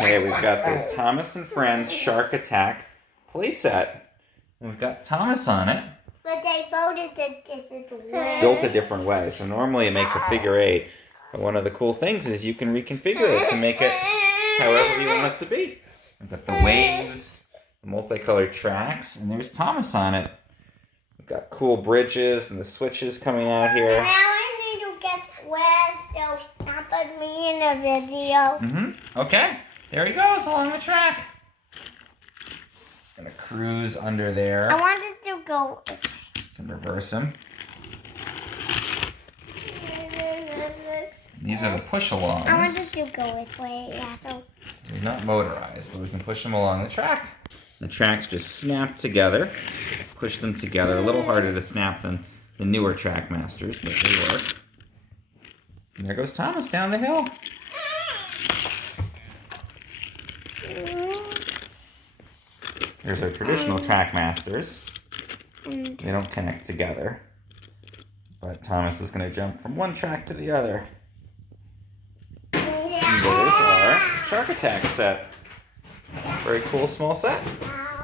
Okay, we've got the Thomas and Friends Shark Attack playset. We've got Thomas on it. But they built it a different way. It's built a different way. So normally it makes a figure 8. But one of the cool things is you can reconfigure it to make it however you want it to be. We've got the waves, the multicolored tracks, and there's Thomas on it. We've got cool bridges and the switches coming out here. Now I need to get where so not put me in a video. Okay, there he goes along the track. Just gonna cruise under there. I wanted to go. Can reverse him. These are the push-alongs. I wanted to go this way. Yeah, so. He's not motorized, but we can push him along the track. The tracks just snap together. Push them together. A little harder to snap than the newer Trackmasters, but they work. And there goes Thomas down the hill. Here's our traditional Trackmasters. They don't connect together. But Thomas is going to jump from one track to the other. And there's our Shark Attack set. Very cool small set.